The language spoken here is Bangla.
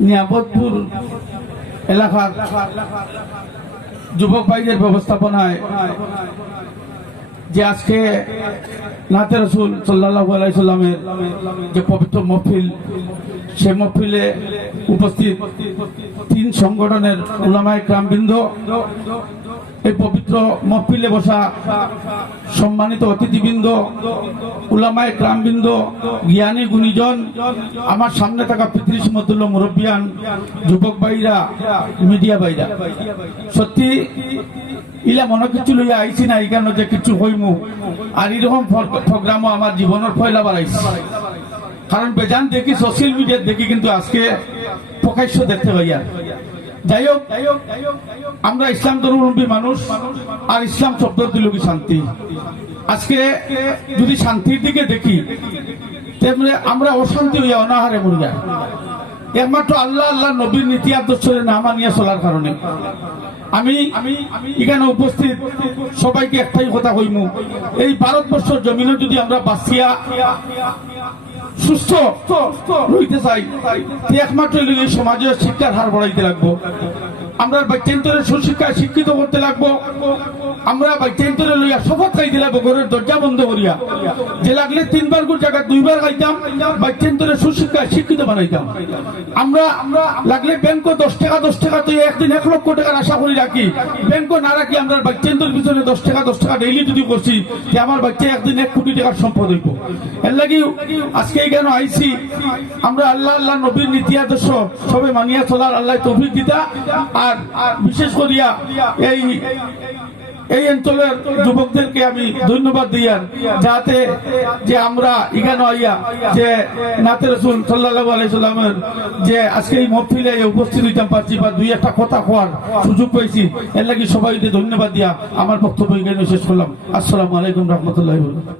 নিয়ামতপুর এলাকার যুবক ভাইদের ব্যবস্থাপনায় যে আজকে নাতে রসুল সাল্লাহ আলাইসাল্লামের যে পবিত্র মহফিল সে মহফিলে উপস্থিত তিন সংগঠনের উলামায় ক্রামবৃন্দ, এই পবিত্র মহফিলে বসা সম্মানিত অতিথিবৃন্দ উলামায় ক্রামবৃন্দ, জ্ঞানী গুণীজন, আমার সামনে থাকা পৃথিবী সমতুল্য মুরব্বিয়ান, যুবক ভাইরা মিডিয়া ভাইরা। সত্যি, ইলা মনে কিছু লইয়া আইছি না এখানে যে কিছু হইমু, আর এরকম প্রোগ্রামও আমার জীবনের পয়লা বাড়াইছি। কারণ বেজান দেখি সোশ্যাল মিডিয়ার দেখি কিন্তু আজকে প্রকাশ্য দেখতে পাইয়া যাই হোক, আমরা ইসলাম ধর্মী মানুষ আর ইসলাম শব্দ দিল কি শান্তি? আজকে যদি শান্তির দিকে দেখি, তেমনি আমরা অশান্তি হইয়া অনাহারে মরিয়া একমাত্র আল্লাহ আল্লাহ নবীর নীতি আদর্শের না মানিয়া চলার কারণে। আমি, এখানে উপস্থিত সবাইকে একটাই কথা কইমু, এই ভারতবর্ষের জমিনে যদি আমরা বাঁচিয়া সুস্থ। হইতে চাই। একমাত্র সমাজের শিক্ষার হার বাড়াইতে লাগবো। আমরা বাচ্চান্তরে সুশিক্ষায় শিক্ষিত করতে লাগবো। আমরা বাচ্চান্তরে লইয়া শপথ খাইতে লাগবো ঘরের দরজা বন্ধ করিয়া। যে লাগলে তিনবার করে জায়গা দুইবার খাইতাম বাচ্চান্তরে সুশিক্ষায় শিক্ষিত বানাইতাম। আমরা আমরা লাগলে ব্যাংক দশ টাকা দশ টাকা তুই একদিন এক লক্ষ টাকার আশা করি রাখি। ব্যাংক না রাখি, আমরা বাচ্চান্তর পিছনে দশ টাকা দশ টাকা ডেইলি যদি করছি যে আমার বাচ্চা একদিন এক কোটি টাকার সম্পদ হইব। এর লাগি আজকে কেন আইছি? আমরা আল্লাহ আল্লাহ নবীর নীতি আদর্শ সবে মানিয়া চলার আল্লাহ তৌফিক দিতা। আর বিশেষ করিয়া এই এই অঞ্চলের যুবকদেরকে আমি ধন্যবাদ দিয়ার যাতে যে আমরা ইগানো আইয়া যে নাতে রসুল সাল্লাহ আলাইসাল্লামের যে আজকে এই মহফিলে উপস্থিত হইতাম পারছি বা দুই একটা কথা কোয়ার সুযোগ পাইছি, এর লাগি সবাইকে ধন্যবাদ দিয়া আমার বক্তব্য এখানে শেষ করলাম। আসসালামু আলাইকুম রহমতুল্লাহ